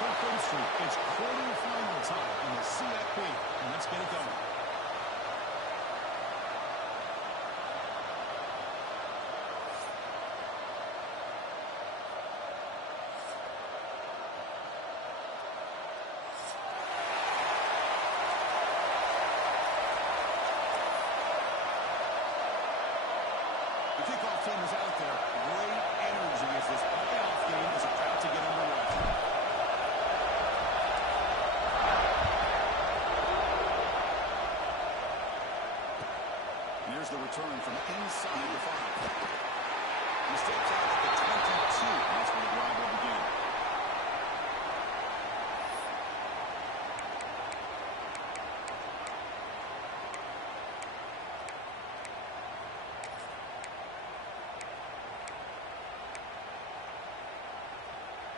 quick win streak. It's quarterfinal time in the CFP, and let's get it going. The kickoff team is out there. Great energy as this playoff game is about to get underway. And here's the return from inside the 5. He steps out at the 22. That's where the drive will begin.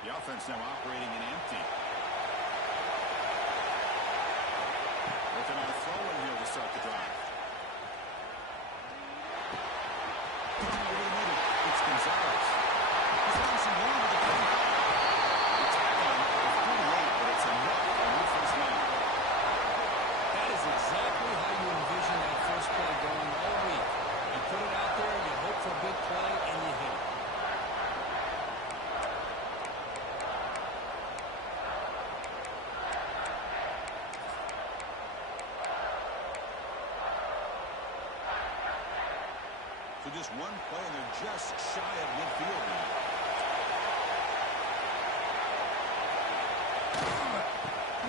The offense now operating in empty. Looking on a throw in here to start the drive. Over the middle, it's Gonzalez. He's having some room with the play. The tackle is pretty late, but it's enough for a first down. That is exactly how you envision that first play going all week. You put it out there, you hope for a big play, and you hit it. So just one play, and they're just shy of midfield now.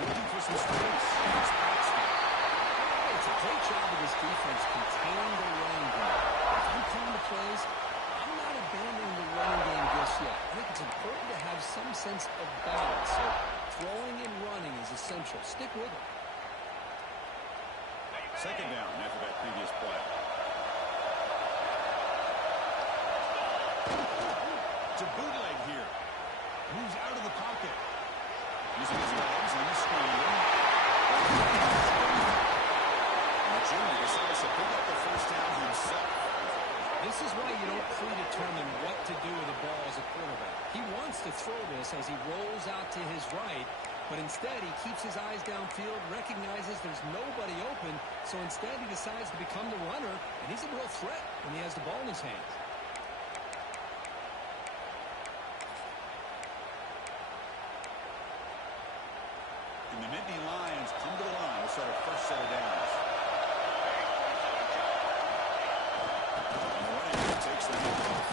Looking for some space. It's a great job of this defense containing the running game. If I'm calling the plays, I'm not abandoning the running game just yet. I think it's important to have some sense of balance. So throwing and running is essential. Stick with it. Second down after that previous play. It's a bootleg here. Moves out of the pocket. Using his legs on the screen. And the junior decides to pick up the first down himself. This is why you don't predetermine what to do with the ball as a quarterback. He wants to throw this as he rolls out to his right, but instead he keeps his eyes downfield, recognizes there's nobody open, so instead he decides to become the runner, and he's a real threat when he has the ball in his hands. And the Nittany Lions come to the line to start a fresh set of downs. And the running back takes the handoff.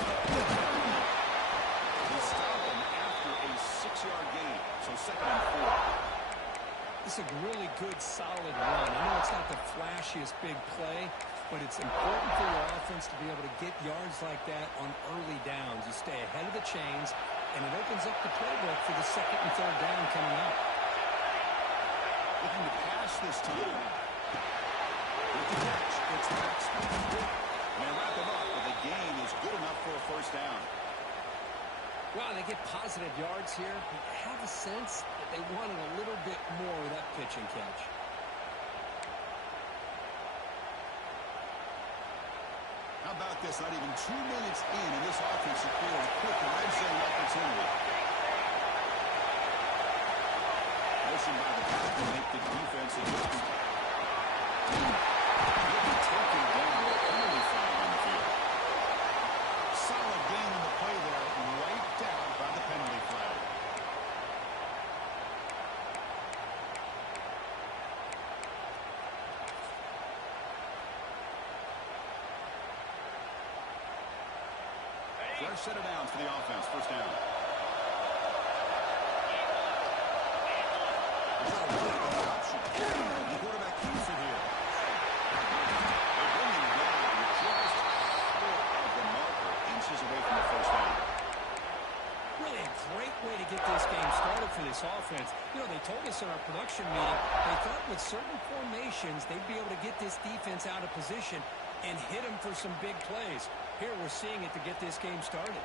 They stop him after a 6-yard gain, so 2nd and 4. This is a really good, solid run. I know it's not the flashiest big play, but it's important for your offense to be able to get yards like that on early downs. You stay ahead of the chains, and it opens up the playbook for the 2nd and 3rd down coming up. Looking to pass this time. With the catch, it's Paxton. And they wrap him up, but the gain is good enough for a first down. Wow, they get positive yards here. I have a sense that they wanted a little bit more with that pitch and catch. How about this? Not even 2 minutes in, and this offense is creating a quick red zone opportunity. Motion by the back to make the defense adjustment. He'll be taken down with penalty flag on the field. Solid gain in the play there, wiped out by the penalty flag. Fresh set of downs for the offense. First down. The quarterback keeps it here. They bring him down just short of the marker, inches away from the first down. Really a great way to get this game started for this offense. You know, they told us in our production meeting, they thought with certain formations, they'd be able to get this defense out of position and hit them for some big plays. Here we're seeing it to get this game started.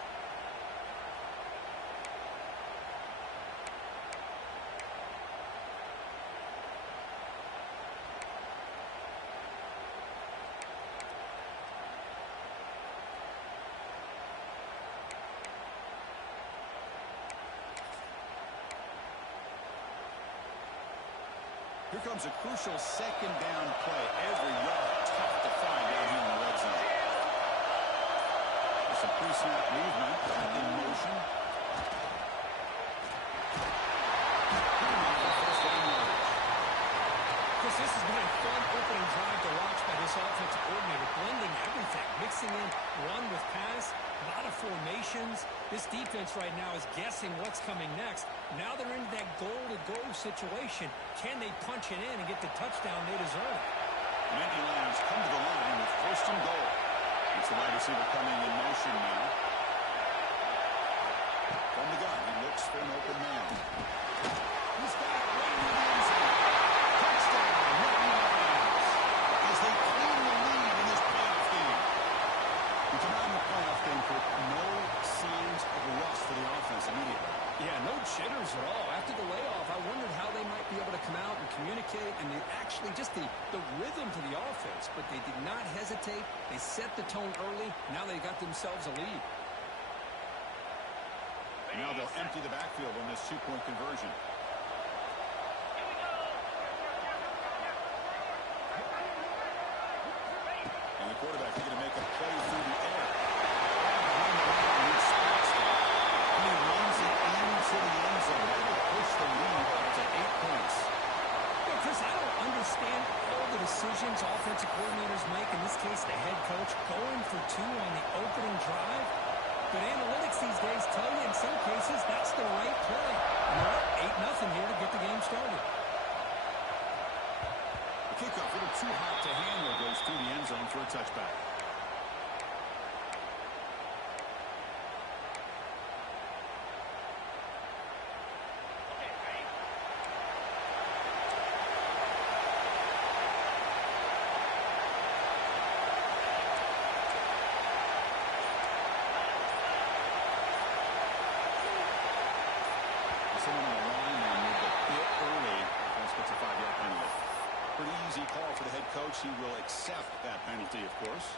Here comes a crucial second down play. Every yard tough to find down here in the red zone. Some pre-snap movement in motion. Chris, this has been a fun opening drive to watch by this offensive coordinator, blending everything, mixing in run with pass, a lot of formations. This defense right now is guessing what's coming next. Now they're into that goal-to-go situation. Can they punch it in and get the touchdown they deserve? Nittany Lions come to the line with first and goal. It's the wide receiver coming in motion now. From the gun, he looks for an open man. He's got it right in the end zone. Touchdown, Nittany Lions, as they claim the lead in this playoff game. And tonight in the playoff game, no signs of rust for the offense immediately. Yeah, no jitters at all. After the layoff, I wondered how they might be able to come out and communicate, and actually just the rhythm to the offense. But they did not hesitate. They set the tone early. Now they got themselves a lead. Now they'll empty the backfield on this two-point conversion. And the quarterback is going to make a play through the air. He runs it into the end zone. That will push the lead to 8 points. Yeah, Chris, I don't understand all the decisions offensive coordinators make. In this case, the head coach going for two on the opening drive. But analytics these days tell you in some cases that's the right play. And they're up 8-0 here to get the game started. The kickoff, a little too hot to handle, goes through the end zone for a touchback. Someone on the line now moved a bit early. Offense gets a 5-yard penalty. Pretty easy call for the head coach. He will accept that penalty, of course.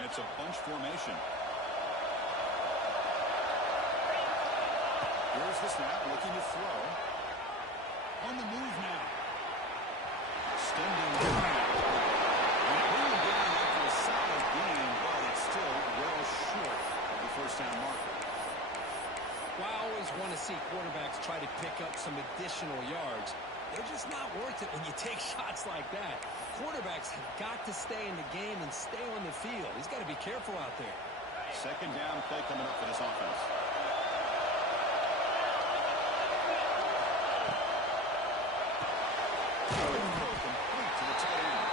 And it's a bunch formation. Here's the snap, looking to throw. On the move now. Extending the and bringing down after a solid gain, but it's still well short of the first down marker. Well, I always want to see quarterbacks try to pick up some additional yards. They're just not worth it when you take shots like that. Quarterbacks have got to stay in the game and stay on the field. He's got to be careful out there. Second down play coming up for this offense. Complete to the tight end.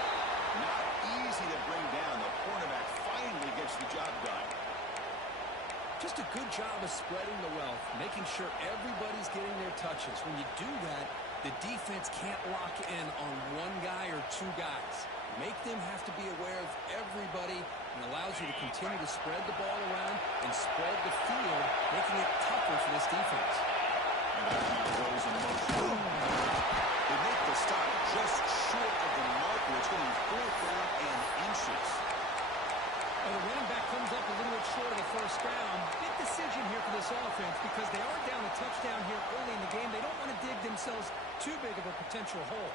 Not easy to bring down. The cornerback finally gets the job done. Just a good job of spreading the wealth, making sure everybody's getting their touches. When you do that, the defense can't lock in on one guy or two guys. Make them have to be aware of everybody and allows you to continue to spread the ball around and spread the field, making it tougher for this defense. And that now goes in motion. They make the stop just short of the marker. It's going to be 4th down and inches. Well, the running back comes up a little bit short of the first down. Big decision here for this offense because they are down a touchdown here early in the game. They don't want to dig themselves too big of a potential hole.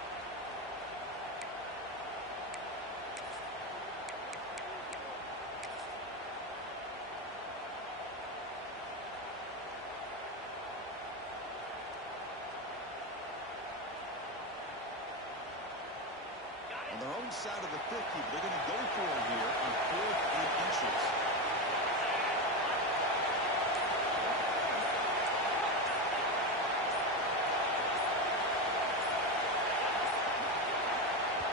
On their own side of the 50, they're going to go for it here on 4th and inches.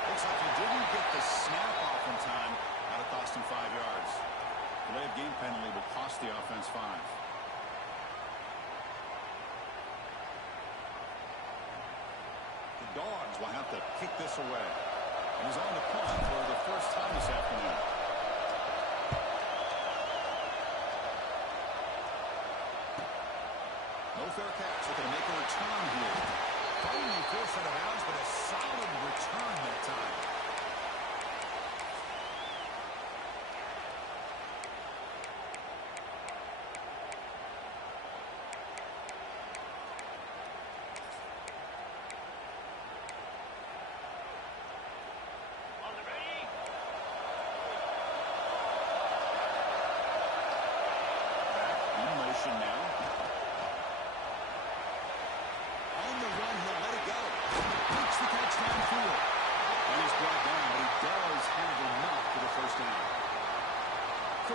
Looks like he didn't get the snap off in time. That'll cost him 5 yards. Delay of game penalty will cost the offense 5. The Dogs will have to kick this away. And he's on the punt for the first time this afternoon. No fair catch. They're going to make a return here. Finally forced out of bounds, but a solid return that time.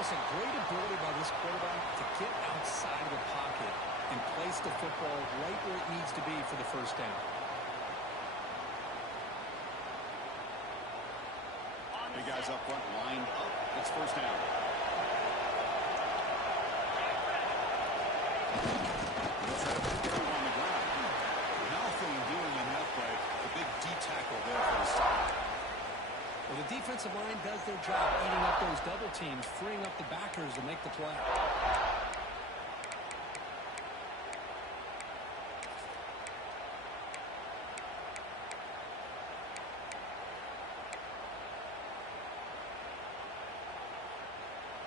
Just a great ability by this quarterback to get outside of the pocket and place the football right where it needs to be for the first down. Big guys up front lined up. It's first down. They'll try to put the on the ground. Nothing doing in that play. The big D tackle there for the stop. Well, the defensive line does their job eating up those double teams, freeing up the backers to make the play.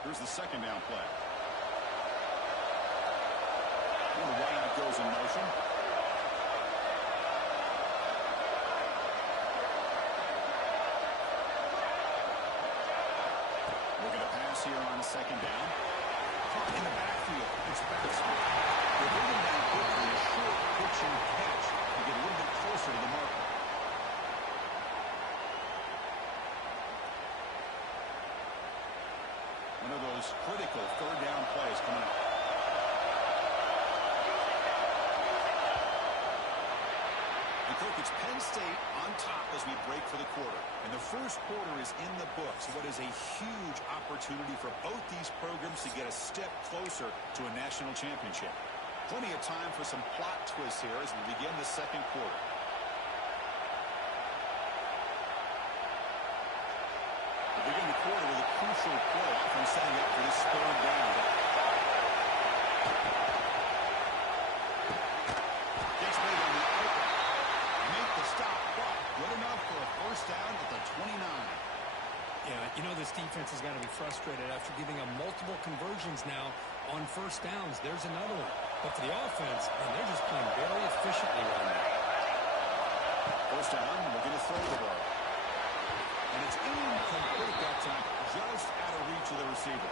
Here's the second down play. And the wideout goes in motion. Looking to pass here on second down. Caught in the backfield. It's backfield. They're bringing down quickly a short pitch and catch to get a little bit closer to the marker. One of those critical third down plays coming up. And Kirk, it's Penn State on top as we break for the quarter. And the first quarter is in the books. What is a huge opportunity for both these programs to get a step closer to a national championship. Plenty of time for some plot twists here as we begin the second quarter. We begin the quarter with a crucial play, often setting up for this third down. Gets made on the open. Make the stop, but good enough for a first down at the 29. Yeah, you know this defense has got to be frustrated after giving up multiple conversions now on first downs. There's another one. But for the offense, man, they're just playing very efficiently right now. First down, looking to throw the ball. And it's incomplete that time, just out of reach of the receiver.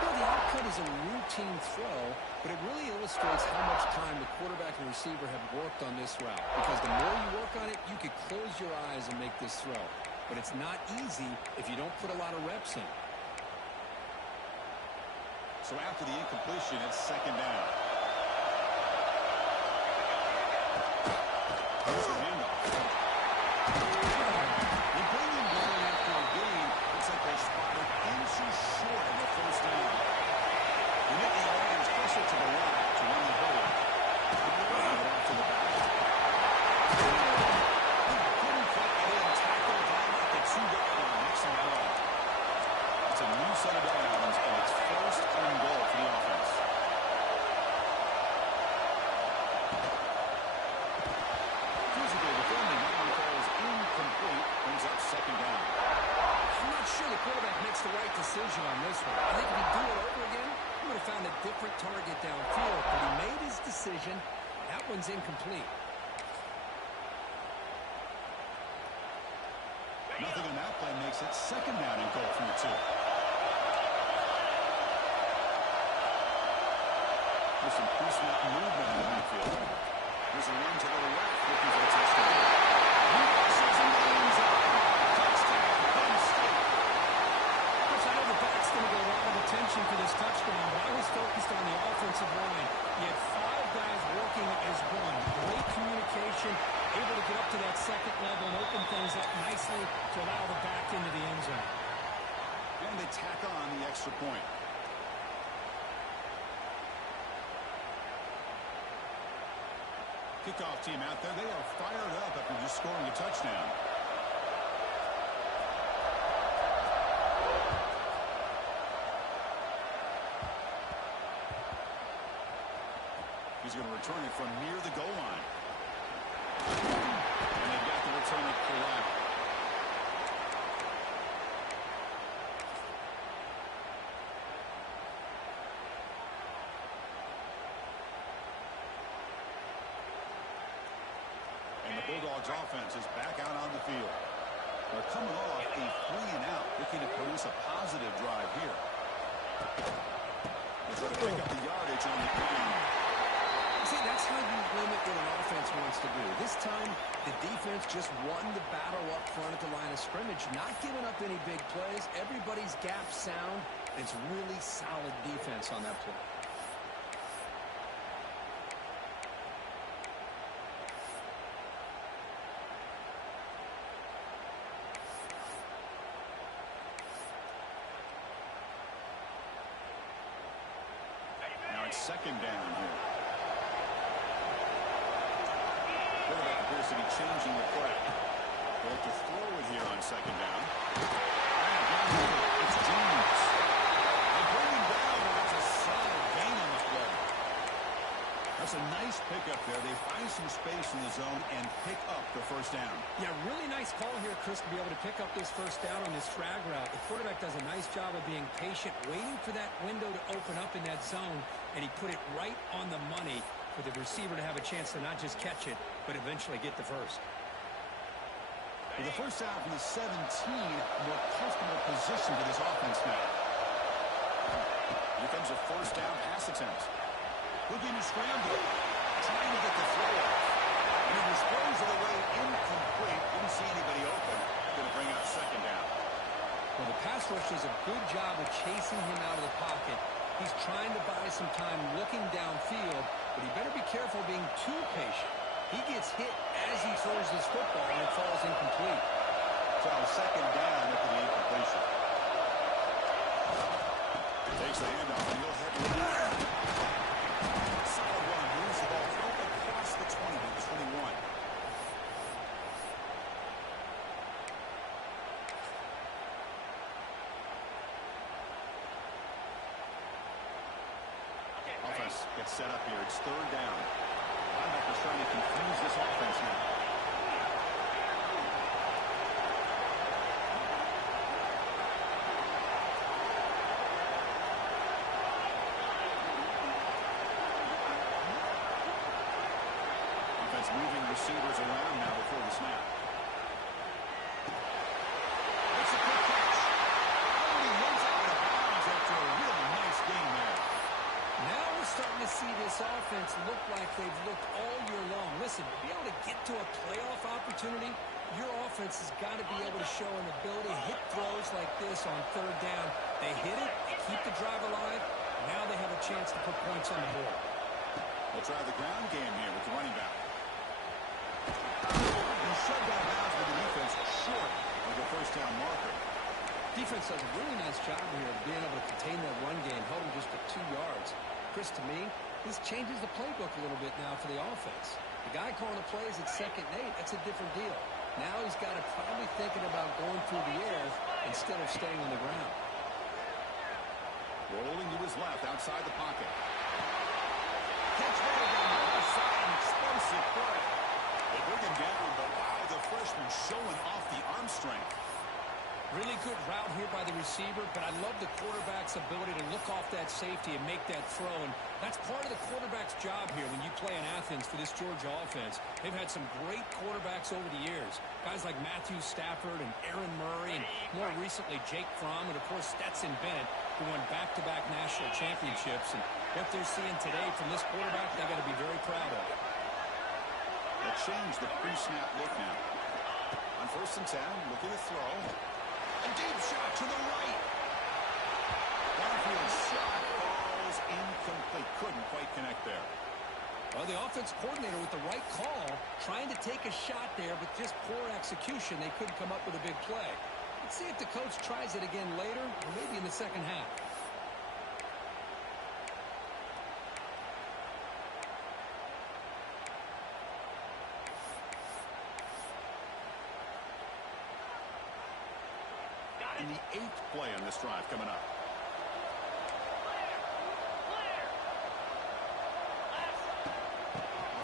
Well, the output is a routine throw, but it really illustrates how much time the quarterback and receiver have worked on this route. Because the more you work on it, you could close your eyes and make this throw. But it's not easy if you don't put a lot of reps in. So after the incompletion, it's second down. Here's the handoff. Spotted inches short of the first down. The Nittany Lions closer to the line to run the hold. Off to the back. Couldn't quite get in. Tackle down at the 2-yard line. Excellent run. It's a new set of downs, and it's first and goal for the offense. Physical defending. That one falls incomplete. Brings up second down. I'm not sure the quarterback makes the right decision on this one. I think if he'd do it over again, he would have found a different target downfield. But he made his decision. That one's incomplete. Nothing on that play makes it second down and goal from the 2. There's some pre-snap movement in the backfield. There's a run to the left looking for a touchdown. Attention for this touchdown, but I was focused on the offensive line. You had 5 guys working as one. Great communication, able to get up to that second level and open things up nicely to allow the back into the end zone. And they tack on the extra point. Kickoff team out there, they are fired up after just scoring a touchdown. He's going to return it from near the goal line. And they've got the return it correct. And the Bulldogs offense is back out on the field. They're coming off a 3-and-out, looking to produce a positive drive here. They're trying to pick up the yardage on the ground. See, that's how you limit what an offense wants to do. This time, the defense just won the battle up front at the line of scrimmage, not giving up any big plays. Everybody's gap sound. It's really solid defense on that play. Now it's second down here. Quarterback appears to be changing the play. They'll have to throw it here on second down. It's James. They bring him down, but that's a solid gain on the play. That's a nice pickup there. They find some space in the zone and pick up the first down. Yeah, really nice call here, Chris, to be able to pick up this first down on this drag route. The quarterback does a nice job of being patient, waiting for that window to open up in that zone, and he put it right on the money for the receiver to have a chance to not just catch it, but eventually get the first. With the first down from the 17, more comfortable position to this offense now. Here comes a first down pass attempt. Looking to scramble, trying to get the throw off. And he was throws it away incomplete. Didn't see anybody open. Going to bring out second down. Well, the pass rush does a good job of chasing him out of the pocket. He's trying to buy some time looking downfield, but he better be careful being too patient. He gets hit as he throws this football, and it falls incomplete. So second down after the incompletion. Takes the handoff, and he'll head left. Solid run, moves the ball up across the 20 to the 21. Offense gets set up here. It's third down. Linebacker's trying to confuse this offense now. Offense moving receivers around now before the snap. That's a quick catch. Oh, he runs out of bounds after a really nice game there. Now we're starting to see this offense look like they've looked all year long. Listen, to be able to get to a playoff opportunity, your offense has got to be able to show an ability to hit throws like this on third down. They hit it, they keep the drive alive. Now they have a chance to put points on the board. They'll try the ground game here with the running back. He shoved out of bounds with the defense short of the first down marker. Defense does a really nice job here of being able to contain that run game, held him just to 2 yards. Chris, to me, this changes the playbook a little bit now for the offense. The guy calling the plays at 2nd and 8, that's a different deal. Now he's got to probably thinking about going through the air instead of staying on the ground. Rolling to his left outside the pocket. Catch there on the left side, an explosive play. They bring him down, but wow, the freshman showing off the arm strength. Really good route here by the receiver, but I love the quarterback's ability to look off that safety and make that throw. And that's part of the quarterback's job here when you play in Athens for this Georgia offense. They've had some great quarterbacks over the years. Guys like Matthew Stafford and Aaron Murray, and more recently Jake Fromm, and of course Stetson Bennett, who won back-to-back national championships. And what they're seeing today from this quarterback, they've got to be very proud of. They'll change the pre-snap look now. On 1st and 10, looking to throw. A deep shot to the right. Downfield shot falls incomplete. Couldn't quite connect there. Well, the offense coordinator with the right call, trying to take a shot there, but just poor execution. They couldn't come up with a big play. Let's see if the coach tries it again later, or maybe in the second half. In the 8th play on this drive coming up.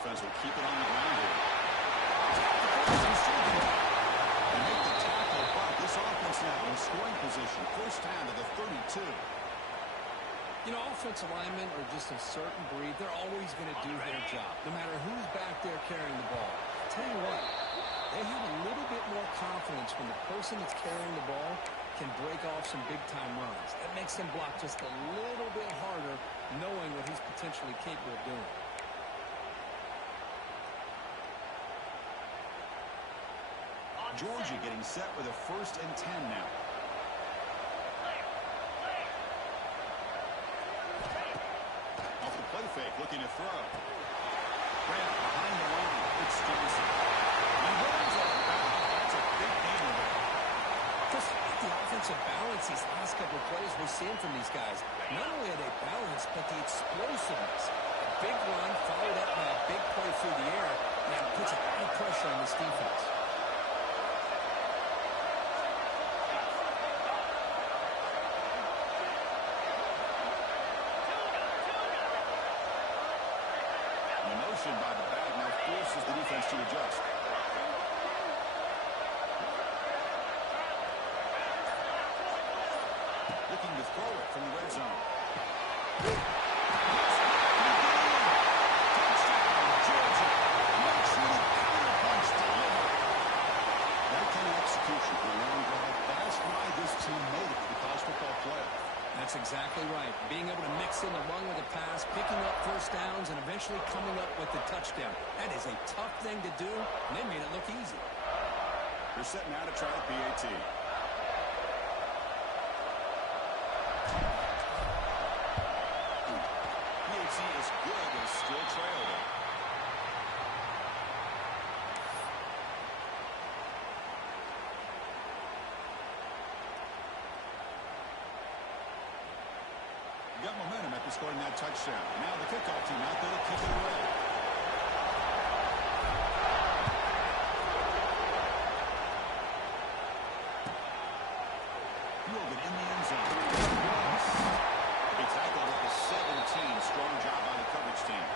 Offense will keep it on the ground here. They make the tackle, but this offense now in scoring position. First down to the 32. You know, offensive linemen are just a certain breed. They're always going to do their job, no matter who's back there carrying the ball. I'll tell you what, they have a little bit more confidence when the person that's carrying the ball can break off some big-time runs. That makes them block just a little bit harder, knowing what he's potentially capable of doing. Georgia getting set with a 1st and 10 now. Off the play fake, looking to throw. Grant behind the line. It's Johnson. He runs off bounds. That's a big gain there. Just the offensive balance these last couple of plays we're seeing from these guys. Not only are they balanced, but the explosiveness. A big run followed up by a big play through the air. Now it puts a lot of pressure on this defense. The motion by the back now forces the defense to adjust. Looking to throw it from the red zone. Touchdown, Georgia. Makes the counter punch delivered. That kind of execution for a long drive, that's why this team made it to the college football playoff. That's exactly right. Being able to mix in the run with the pass, picking up first downs, and eventually coming up with the touchdown. That is a tough thing to do, and they made it look easy. They're set now to try the PAT. PAT is good, but still trailed it. Got momentum after scoring that touchdown. Now the kickoff team out there to kick it away. Fielded in the end zone. He tackled at the 17. Strong job by the coverage team.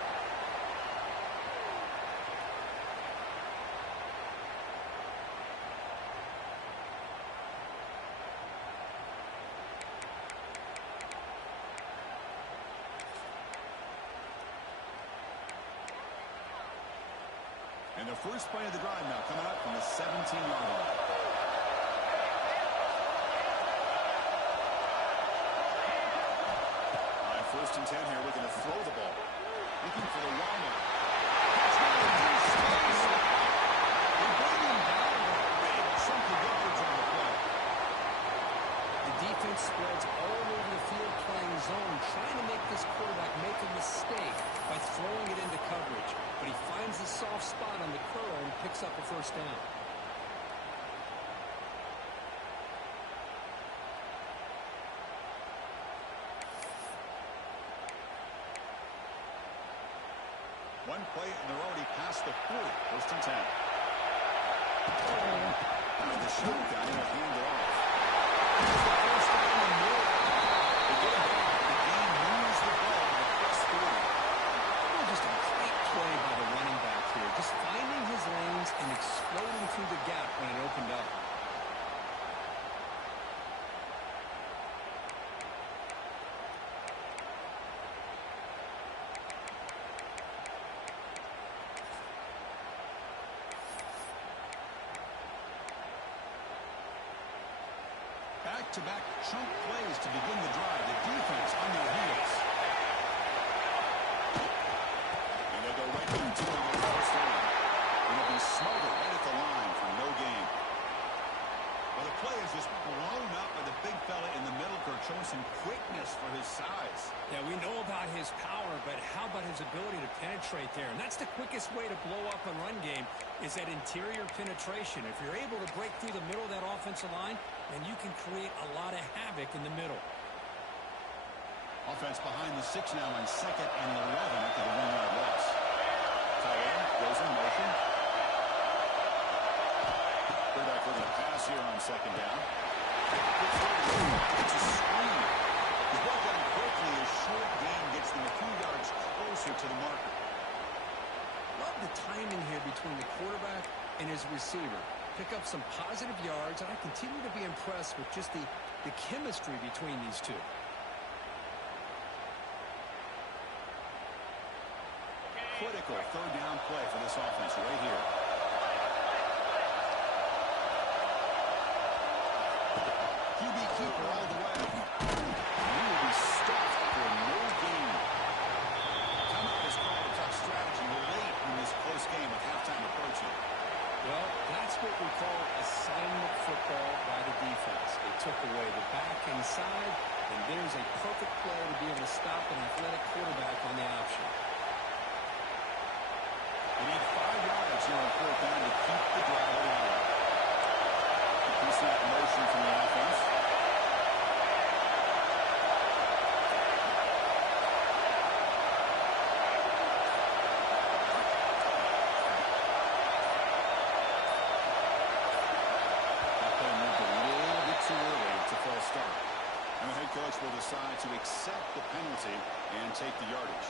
And the first play of the drive now coming up from the 17-yard line. All right, 1st and 10 here, looking to throw the ball. Looking for the windup. They bring him down with a big chunk of yardage on the play. The defense spreads all over the field playing zone, trying to make this quarterback make a mistake by throwing it into coverage. But he finds the soft spot on the curl and picks up a first down. One play, and they're already past the 40. 1st and 10. And the shotgun will hand it off. Here's the first down and more. They get it back. The game moves the ball to the plus 40. Just a great play by the running back here. Just finding his lanes and exploding through the gap when it opened up. Back-to-back chunk plays to begin the drive. The defense on their heels. And they'll go right into it on the first down. And they'll be smothered right at the line for no gain. Well, the play is just blown up by the big fella in the middle, Kirk, showing some quickness for his size. Yeah, we know about his power, but how about his ability to penetrate there? And that's the quickest way to blow up a run game is that interior penetration. If you're able to break through the middle of that offensive line, then you can create a lot of havoc in the middle. Offense behind the 6 now on 2nd and 11 after the 1-yard loss. Tight end goes in motion. Quarterback looking to pass here on 2nd down. It's a screen. He's brought down quickly. A short gain gets them a few yards closer to the marker. Love the timing here between the quarterback and his receiver. Pick up some positive yards, and I continue to be impressed with just the chemistry between these two. Critical 3rd down play for this offense right here. QB keeper all the way. He will be stuffed for no gain. Timeout is called a tough strategy late in this close game with halftime approaching. Well, that's what we call a the back inside, and there's a perfect play to be able to stop an athletic quarterback on the option. They need 5 yards here on 4th down to keep the drive alive. Decent motion from the offense. And the head coach will decide to accept the penalty and take the yardage.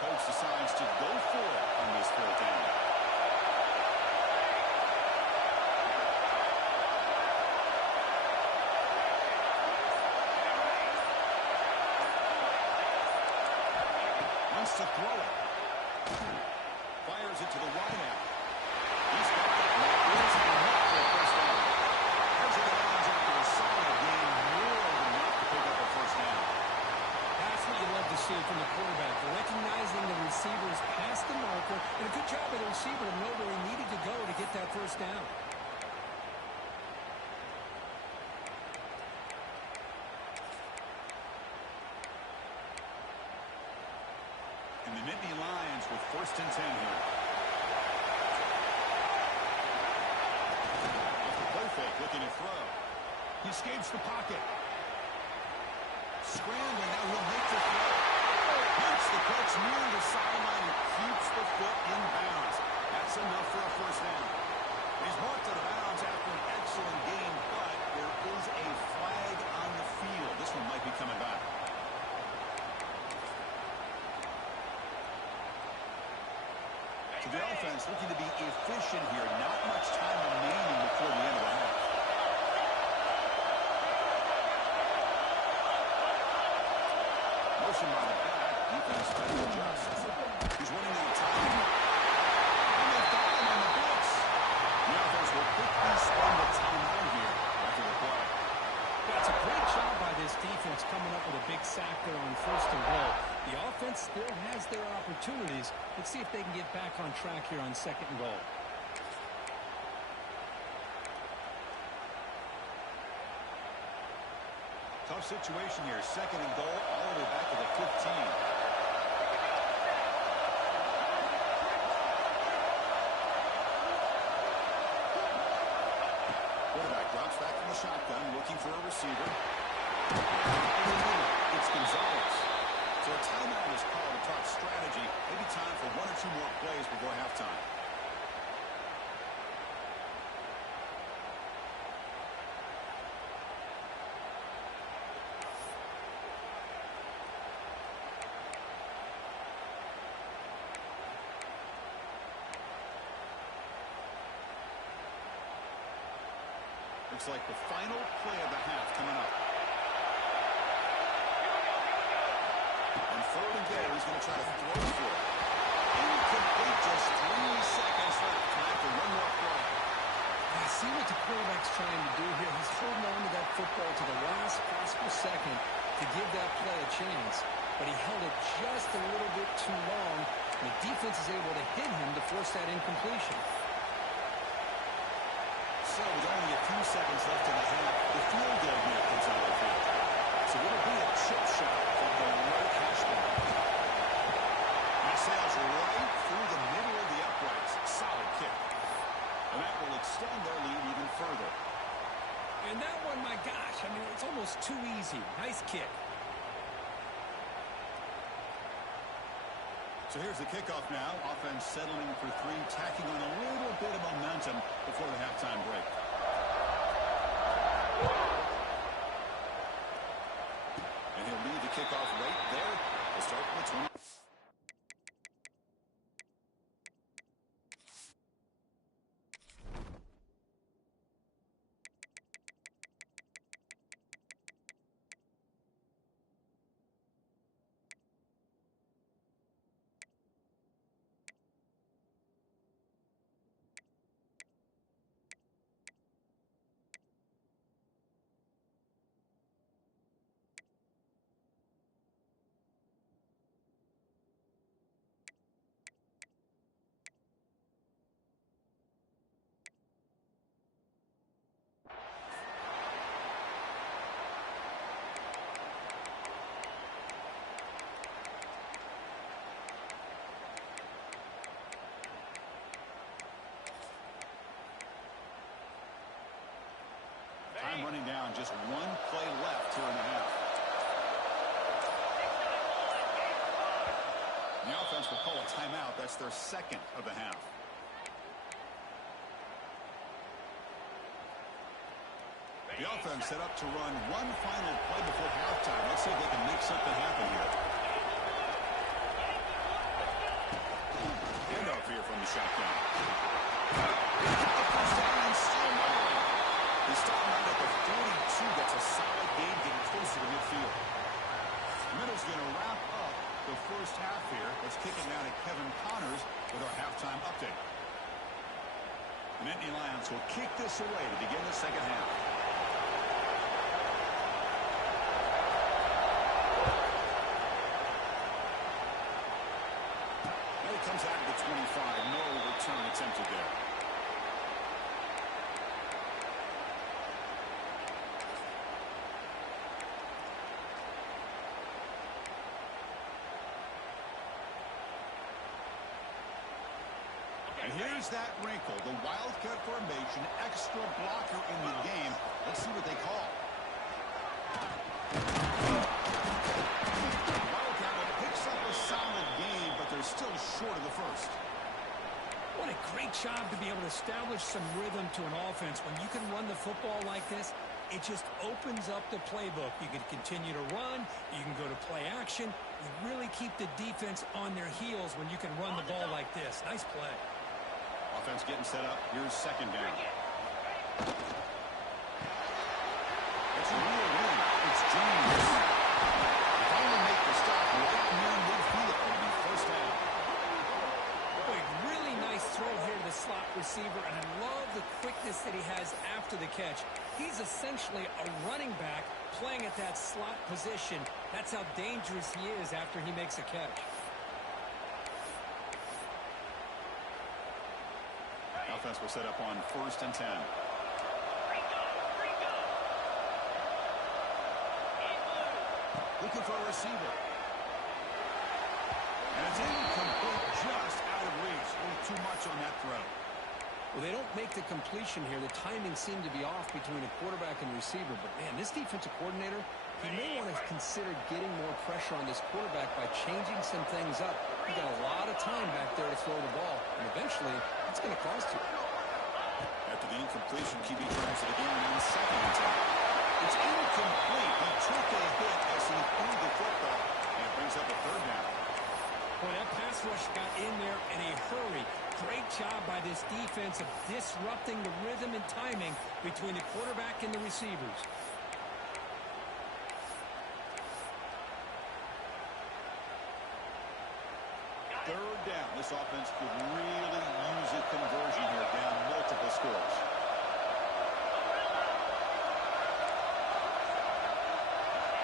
Coach decides to go for it on this 4th down. To throw it. Fires it to the wide out. He's got it. Here's a hook for a first down. There's a downs after a solid game. More than enough to pick up a first down. That's what you love to see from the quarterback. Recognizing the receivers past the marker, and a good job of the receiver to know where he needed to go to get that first down. And the Nittany Lions with 1st and 10 here. Off the play fake, looking to throw. He escapes the pocket. Scrambling, now he'll make the throw. Hits the coach near the sideline and keeps the foot in bounds. That's enough for a first down. He's marked out of bounds after an excellent game, but there is a flag on the field. This one might be coming back. So the offense looking to be efficient here. Not much time remaining before the end of the half. Motion by the back. Defense trying to adjust. He's running out of time. And they've got him on the blitz. The offense will quickly spend the timeout here after the play. That's a great job by this defense coming up with a big sack there on 1st and goal. The offense still has their opportunities. Let's see if they can get back on track here on 2nd and goal. Tough situation here. 2nd and goal, all the way back to the 15. Quarterback drops back from the shotgun, looking for a receiver. It's Gonzalez. So a timeout is called to talk strategy. Maybe time for 1 or 2 more plays before halftime. Looks like the final play of the half coming up. On 3rd and goal, he's going to try to throw for it. Incomplete, just 3 seconds left. Time for 1 more play. I see what the quarterback's trying to do here. He's holding on to that football to the last possible second to give that play a chance. But he held it just a little bit too long, and the defense is able to hit him to force that incompletion. So with only a few seconds left in the half, the field goal here comes out of the field. So it'll be a chip shot from the right hash line. And it sails right through the middle of the uprights. Solid kick. And that will extend their lead even further. And that one, my gosh, I mean, it's almost too easy. Nice kick. So here's the kickoff now. Offense settling for 3, tacking on a little bit of momentum before the halftime break. And he'll lead the kickoff right there. We'll start with the 20. on just one play left here in the half. The offense will call a timeout. That's their second of the half. The offense set up to run one final play before halftime. Let's see if they can make something happen here. Handoff here from the shotgun. They start him out at the 42. That's a solid gain getting closer to midfield. Middle's going to wrap up the first half here. Let's kick it down to Kevin Connors with our halftime update. The Nittany Lions will kick this away to begin the second half. Comes out of the 25. No return attempted there. And here's that wrinkle. The Wildcat formation, extra blocker in the game. Let's see what they call. Still short of the first. What a great job to be able to establish some rhythm to an offense. When you can run the football like this, it just opens up the playbook. You can continue to run. You can go to play action. You really keep the defense on their heels when you can run the ball like this. Nice play. Offense getting set up. Here's second down. It's a real win. It's James. Finally make the stop right near midfield. It'll be first down. Boy, really nice throw here to the slot receiver, and I love the quickness that he has after the catch. He's essentially a running back playing at that slot position. That's how dangerous he is after he makes a catch. Offense will set up on 1st and 10. Looking for a receiver. And it's incomplete, just out of reach. A little too much on that throw. Well, they don't make the completion here. The timing seemed to be off between a quarterback and receiver. But, man, this defensive coordinator, he may want to consider getting more pressure on this quarterback by changing some things up. He got a lot of time back there to throw the ball, and eventually it's going to cost you. After the incompletion, QB tries it again on 2nd and 10. It's incomplete. He took a hit as he threw the football, and it brings up a 3rd down. Boy, that pass rush got in there in a hurry. Great job by this defense of disrupting the rhythm and timing between the quarterback and the receivers. Third down. This offense could really use a conversion here, down multiple scores.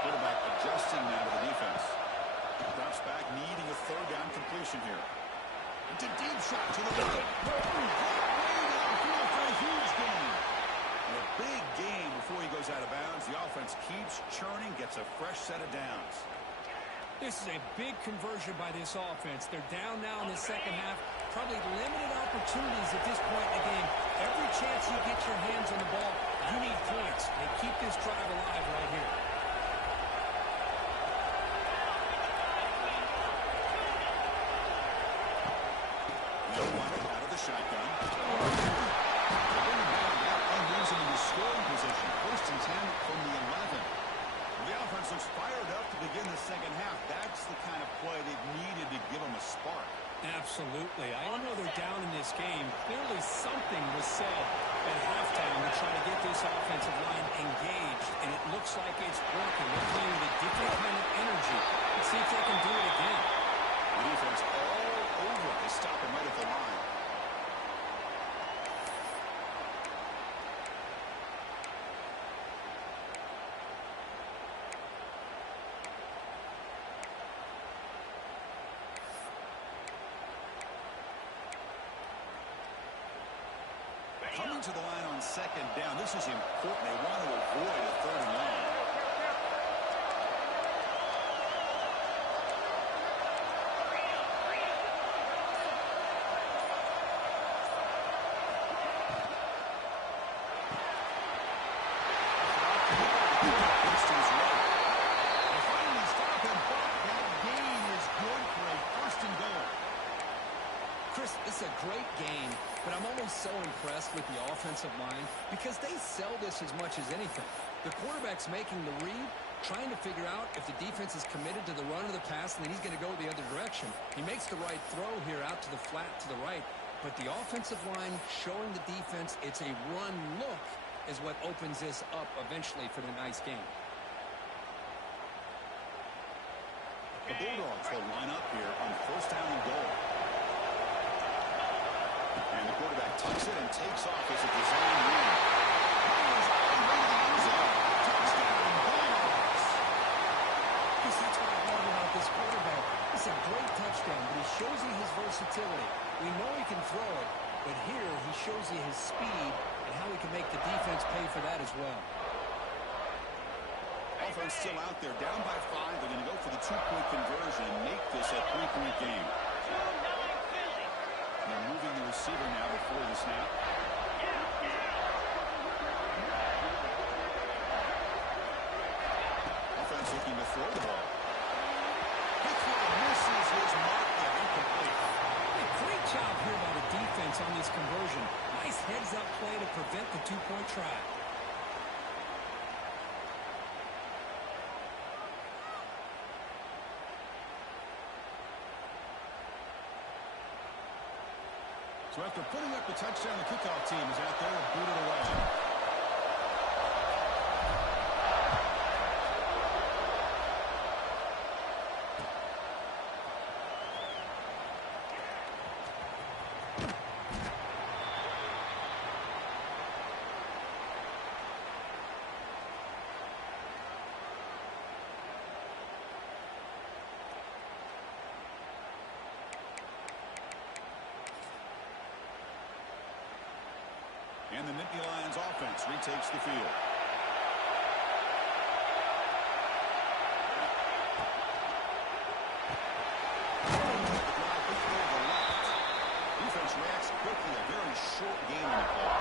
Quarterback adjusting now to the defense. Drops back, needing a 3rd down completion here. It's a deep shot to the right. For a huge gain. And a big gain before he goes out of bounds. The offense keeps churning, gets a fresh set of downs. This is a big conversion by this offense. They're down now in the second half. Probably limited opportunities at this point in the game. Every chance you get your hands on the ball, you need points. They keep this drive alive right here. Out of the shotgun. And moves him in the scoring position. 1st and 10 from the 11. The offense looks fired up to begin the second half. That's the kind of play they've needed to give them a spark. Absolutely. I know they're down in this game. Clearly something was said at halftime to try to get this offensive line engaged, and it looks like it's working. They're playing with a different kind of energy. Let's see if they can do it again. The defense all over. They stop him right at the line. Coming to the line on 2nd down. This is important. They want to avoid a 3rd and long. First is right. They finally stop him, but that gain is good for a first and goal. Chris, this is a great game, but I'm always so impressed with the offensive line because they sell this as much as anything. The quarterback's making the read, trying to figure out if the defense is committed to the run or the pass, and then he's going to go the other direction. He makes the right throw here out to the flat to the right, but the offensive line showing the defense it's a run look is what opens this up eventually for the nice game. The Bulldogs will line up here on first down and goal. And the quarterback tucks it and takes off as a design run. Fires all the way to the end zone. Touchdown, Bulldogs. Because that's what I love about this quarterback. It's a great touchdown, but he shows you his versatility. We know he can throw it, but here he shows you his speed and how he can make the defense pay for that as well. Offense still out there, down by 5. They're going to go for the 2-point conversion and make this a 3-point game. They're moving the receiver now before the snap. Offense looking to throw the ball. Misses his mark there, incomplete. Hey, great job here by the defense on this conversion. Nice heads-up play to prevent the 2-point try. So after putting up the touchdown, the kickoff team is out there and booted away. And the Nittany Lions offense retakes the field. Defense reacts quickly. A very short game in the play.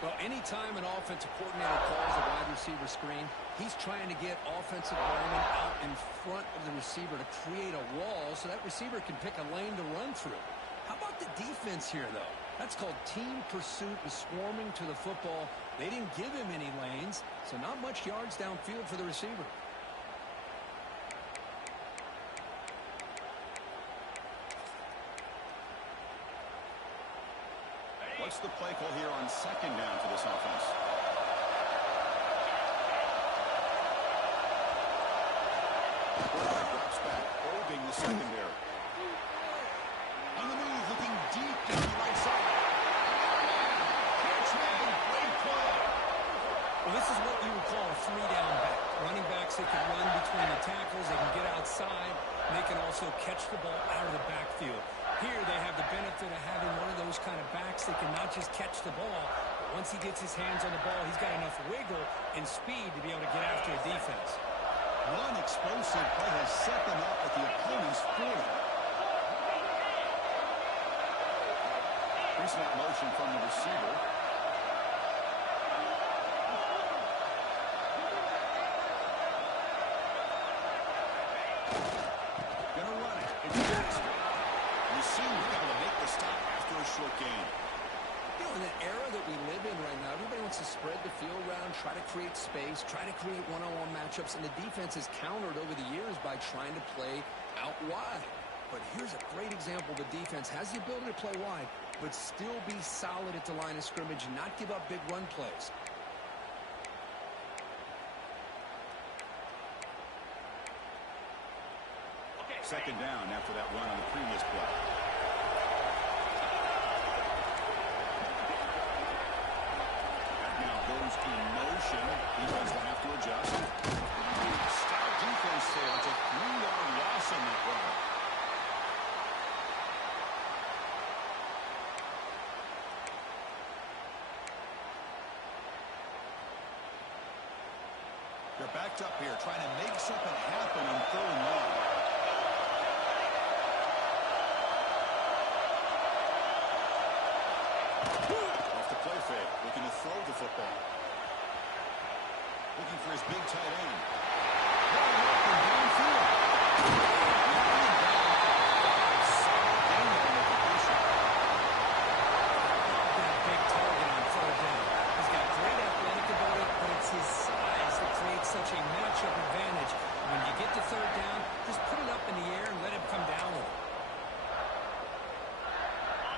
Well, anytime an offensive coordinator calls a wide receiver screen, he's trying to get offensive linemen out in front of the receiver to create a wall so that receiver can pick a lane to run through. How about the defense here, though? That's called team pursuit and swarming to the football. They didn't give him any lanes, so not much yards downfield for the receiver. What's the play call here on second down for this offense? Quarterback drops back, probing the secondary. On the move, looking deep down the right side. Catch man, great play. Well, this is what you would call a 3-down back. Running backs that can run between the tackles, they can get outside, and they can also catch the ball out of the backfield. Here they have the benefit of having one of those kind of backs that can not just catch the ball, but once he gets his hands on the ball, he's got enough wiggle and speed to be able to get after a defense. One explosive play has set them up at the opponent's 40. Pre-snap motion from the receiver. Gonna run it. It's Jackson. And he seems able to make the stop after a short gain. You know, in the era that we live in right now, everybody wants to spread the field around, try to create space, try to create one-on-one matchups, and the defense has countered over the years by trying to play out wide. But here's a great example. The defense has the ability to play wide, but still be solid at the line of scrimmage and not give up big run plays. Second down after that run on the previous play. Goes in motion. Defense will have to adjust. Stout defense there. It's a 3-yard loss on that run. They're backed up here, trying to make something happen on 3rd and long. Off the play fake, looking to throw the football. for his big tight end. Such a matchup advantage. When you get to third down, just put it up in the air and let him come down with it.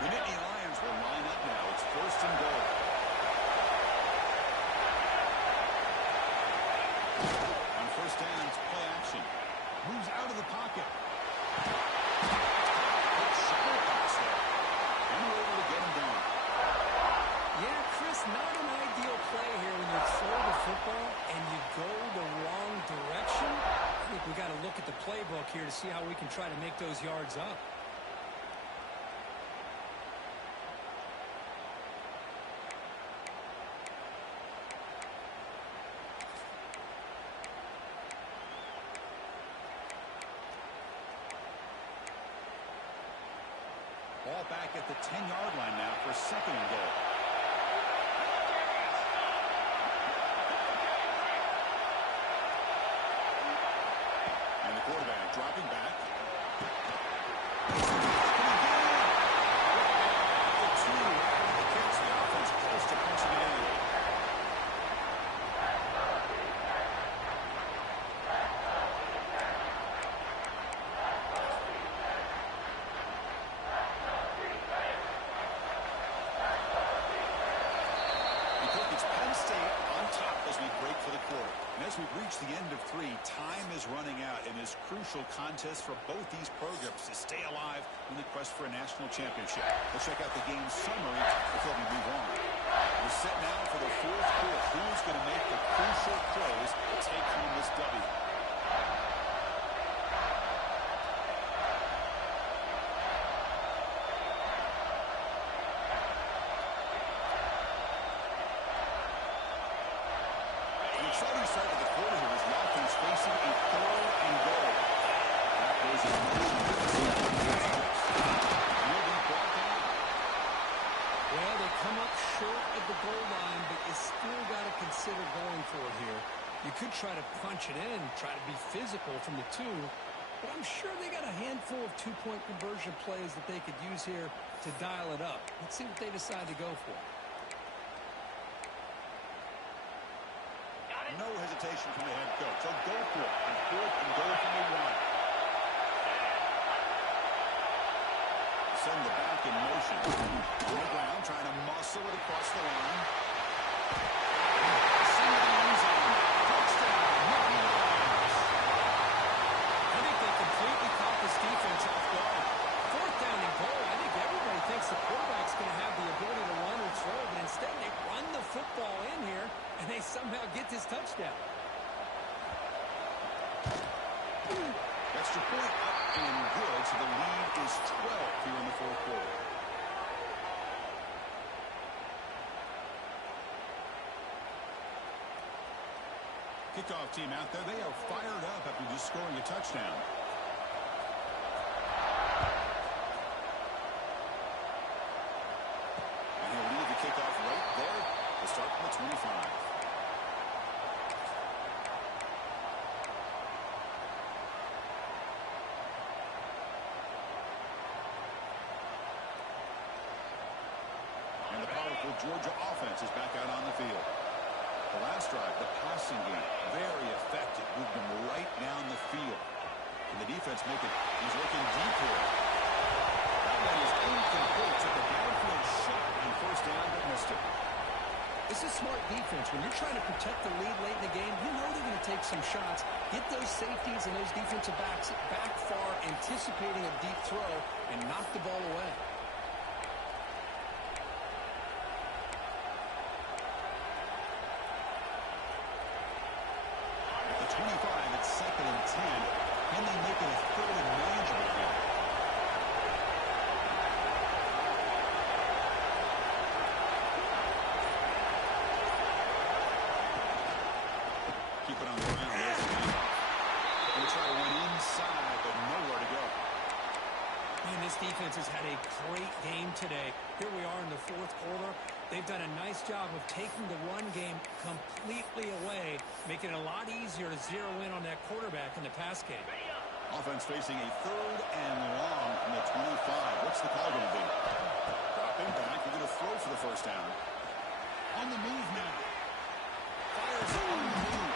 The Nittany Lions will line up now. It's first and goal. On first down, it's play action. Moves out of the pocket. Shovel pass there. And we're able to get him down. Yeah, Chris, not an ideal play here when you throw the football and you go the wrong direction. I think we got to look at the playbook here to see how we can try to make those yards up. Ball back at the 10-yard line now for second and goal. And the quarterback dropping back. The two after the catch. The offense close to punching it in. Penn State on top as we break for the quarter. And as we've reached the end of 3, time is running out in this crucial contest for both these programs to stay alive in the quest for a national championship. Let's check out the game summary before we move on. We're set now for the fourth quarter. Who's going to make the crucial plays to take home this W? Exciting start to the quarter here as the offense facing a third and goal. That goes in motion. Will be brought down. Well, they come up short of the goal line, but you still got to consider going for it here. You could try to punch it in, try to be physical from the 2, but I'm sure they got a handful of 2-point conversion plays that they could use here to dial it up. Let's see what they decide to go for. No hesitation from the head coach. So go for it. And fourth and goal from the 1. Send the back in motion. On the ground, trying to muscle it across the line. Touchdown. I think they completely caught this defense off guard. Fourth down and goal. I think everybody thinks the quarterback's going to have the ability to run or throw, but instead they run the football in here, and they somehow get this touchdown. Extra point up and good, so the lead is 12 here in the fourth quarter. Kickoff team out there. They are fired up after just scoring a touchdown. And he'll lead the kickoff right there to start from the 25. And the powerful Georgia offense is back out on the field. The last drive, the passing game, very effective. Moved them right down the field. Can the defense make it? He's looking deep here. That one is incomplete. Took a downfield shot on first down, but missed it. This is smart defense. When you're trying to protect the lead late in the game, you know they're going to take some shots. Get those safeties and those defensive backs back far, anticipating a deep throw, and knock the ball away. At the 25, it's second and 10. Can they make it a third and manageable here? Keep it on the ground. There's the handoff. Going to try to run inside, but nowhere to go. And this defense has had a great game today. Here we are in the fourth quarter. They've done a nice job of taking the run game completely away, making it a lot easier to zero in on that quarterback in the pass game. Offense facing a 3rd and long from the 25. What's the call going to be? Dropping back. You're going to throw for the first down. On the move now. Fires on the move.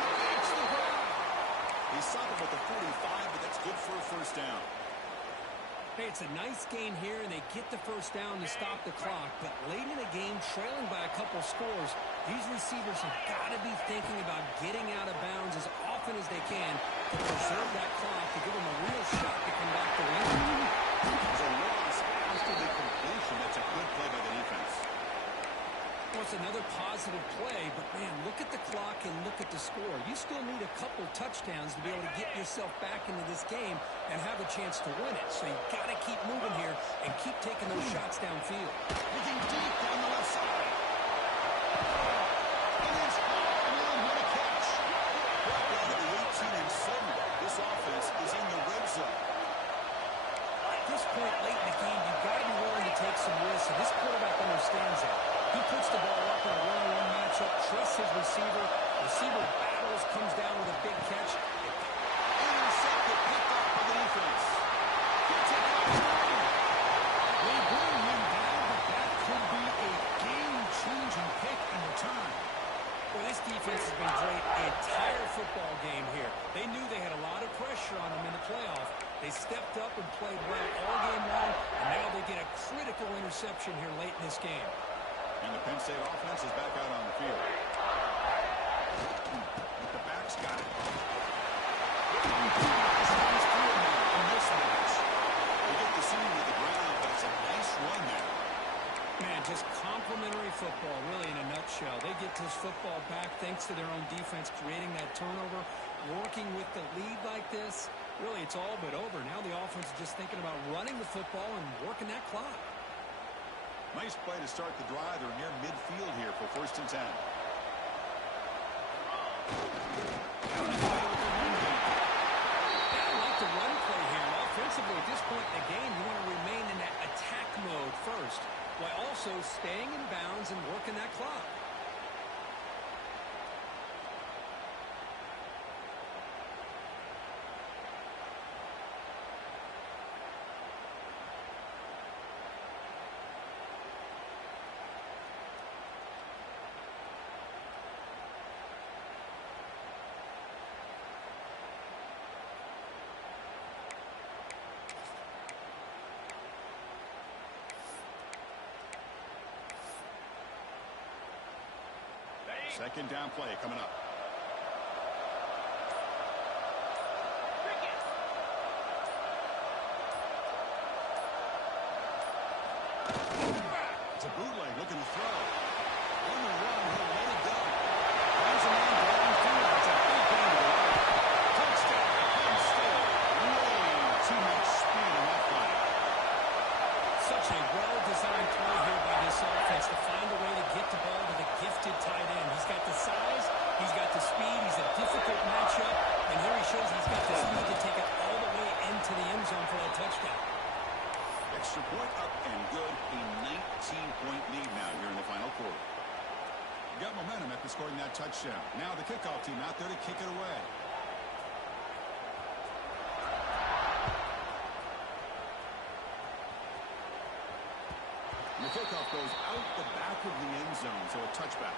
Makes the grab. He's stopped with the 45, but that's good for a first down. Hey, it's a nice gain here, and they get the first down to stop the clock. But late in the game, trailing by a couple scores, these receivers have got to be thinking about getting out of bounds as often as they can to preserve that clock, to give them a real shot to come back to win. There's a loss after the completion. That's a good play by the defense. Well, it's another positive play, but, man, look at the clock and look at the score. You still need a couple touchdowns to be able to get yourself back into this game and have a chance to win it. So you've got to keep moving here and keep taking those shots downfield. Looking deep down the left side. It is on. What a catch. Brought down to the 18 and 7. This offense is in the red zone. At this point late in the game, you've got to be willing to take some risks, and this quarterback understands that. He puts the ball up in a one-on-one matchup, trusts his receiver. Receiver battles, comes down with a big catch. Intercepted, picked up by the defense. Gets it out. They bring him down, but that could be a game-changing pick in return. Well, this defense has been great the entire football game here. They knew they had a lot of pressure on them in the playoff. They stepped up and played well all game long, and now they get a critical interception here late in this game. And the Penn State offense is back out on the field. The back's got it. In this match, they get the center to the ground, but it's a nice run there. Man, just complimentary football, really, in a nutshell. They get this football back thanks to their own defense, creating that turnover, working with the lead like this. Really, it's all but over. Now the offense is just thinking about running the football and working that clock. Nice play to start the drive. They're near midfield here for 1st and 10. I like the run play here. Offensively, at this point in the game, you want to remain in that attack mode first, while also staying in bounds and working that clock. Second down play coming up. It's a bootleg looking to throw. On the run, he'll let it go. Runs him on downfield. It's a big gain to the right. Touchdown, Penn State. Way too much speed in that play. Such a well-designed play here by this offense to find a way to get the ball to the gifted tight end. He's got the size, he's got the speed, he's a difficult matchup, and here he shows he's got the speed to take it all the way into the end zone for that touchdown. Extra point up and good. A 19-point lead now here in the final quarter. Got momentum after scoring that touchdown. Now the kickoff team out there to kick it away. And the kickoff goes out the back of the end zone, so a touchback.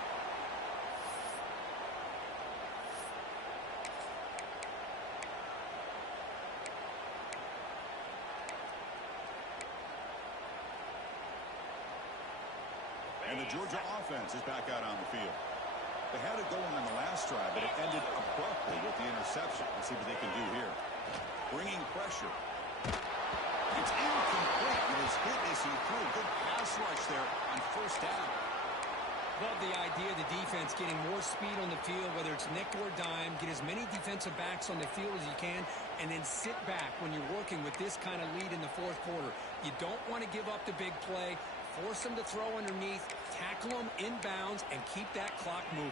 And the Georgia offense is back out on the field. They had it going on the last drive, but it ended abruptly with the interception. Let's see what they can do here. Bringing pressure. It's incomplete with his hit as he threw. Good pass rush there on first down. Love the idea of the defense getting more speed on the field, whether it's nickel or dime, get as many defensive backs on the field as you can, and then sit back when you're working with this kind of lead in the fourth quarter. You don't want to give up the big play. Force them to throw underneath, tackle them in bounds, and keep that clock moving.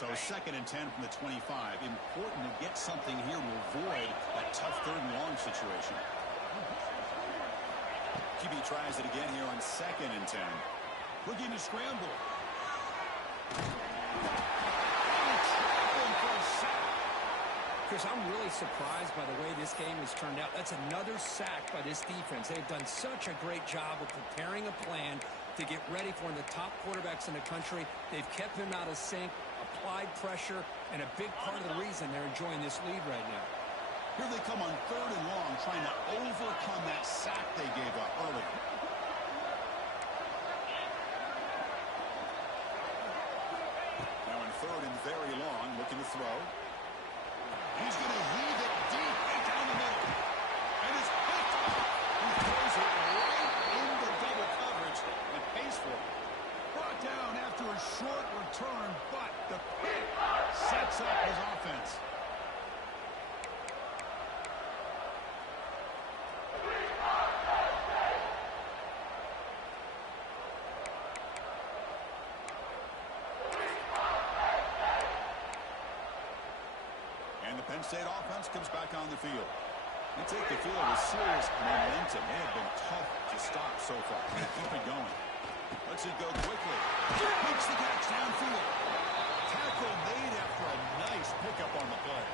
So 2nd and 10 from the 25. Important to get something here to avoid that tough 3rd and long situation. QB tries it again here on 2nd and 10. Looking to scramble. Chris, I'm really surprised by the way this game has turned out. That's another sack by this defense. They've done such a great job of preparing a plan to get ready for one of the top quarterbacks in the country. They've kept him out of sync, applied pressure, and a big part of the reason they're enjoying this lead right now. Here they come on 3rd and long, trying to overcome that sack they gave up early. Now in 3rd and very long, looking to throw. He's going to heave it deep right down the middle. And it's picked up. He throws it right into double coverage and pays for it. Brought down after a short return, but the pick sets up his offense. And the Penn State offense comes back on the field. They take the field with serious momentum. They have been tough to stop so far. Keep it going. Lets it go quickly. Makes the catch downfield. Tackle made after a nice pickup on the play.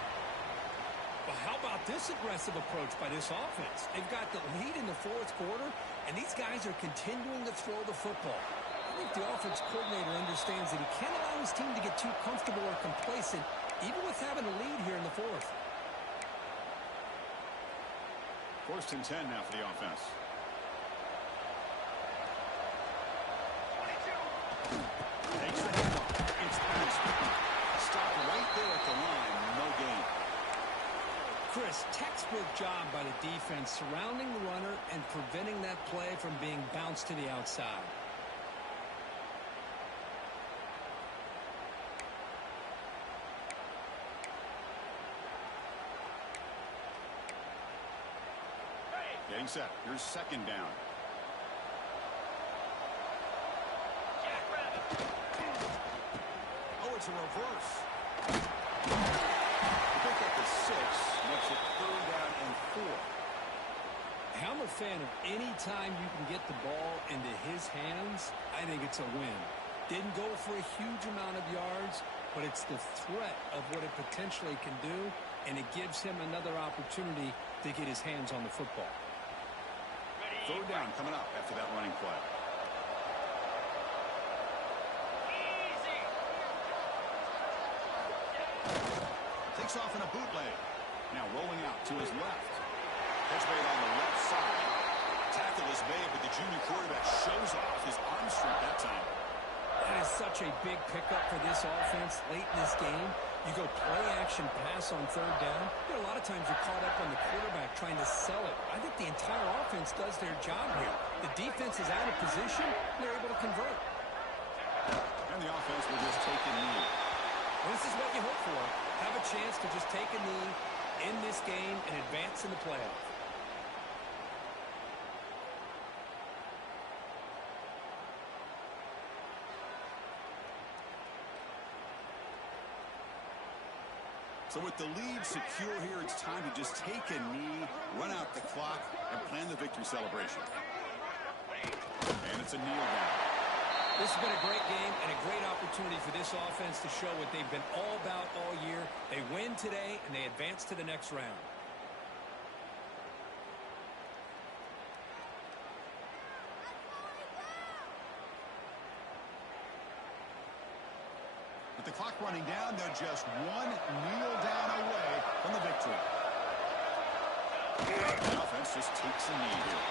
Well, how about this aggressive approach by this offense? They've got the lead in the 4th quarter, and these guys are continuing to throw the football. I think the offense coordinator understands that he can't allow his team to get too comfortable or complacent, even with having a lead here in the 4th. 1st and 10 now for the offense. Takes the handoff. It's bounced. Stop right there at the line. No gain. Chris, textbook job by the defense surrounding the runner and preventing that play from being bounced to the outside. Getting set. Here's 2nd down. Oh, it's a reverse. The pick up is 6. Makes it 3rd down and 4. I'm a fan of any time you can get the ball into his hands. I think it's a win. Didn't go for a huge amount of yards, but it's the threat of what it potentially can do, and it gives him another opportunity to get his hands on the football. 3rd down coming up after that running play. Takes off in a bootleg. Now rolling out to his left. Catch made on the left side. Tackle is made, but the junior quarterback shows off his arm strength that time. That is such a big pickup for this offense late in this game. You go play action pass on 3rd down. You know, a lot of times you're caught up on the quarterback trying to sell it. I think the entire offense does their job here. The defense is out of position. They're able to convert. And the offense will just take a knee. Well, this is what you hope for. Have a chance to just take a knee in this game and advance in the playoff. So with the lead secure here, it's time to just take a knee, run out the clock, and plan the victory celebration. And it's a kneel down. This has been a great game and a great opportunity for this offense to show what they've been all about all year. They win today, and they advance to the next round. With the clock running down, they're just one kneel down away from the victory. The offense just takes a knee here.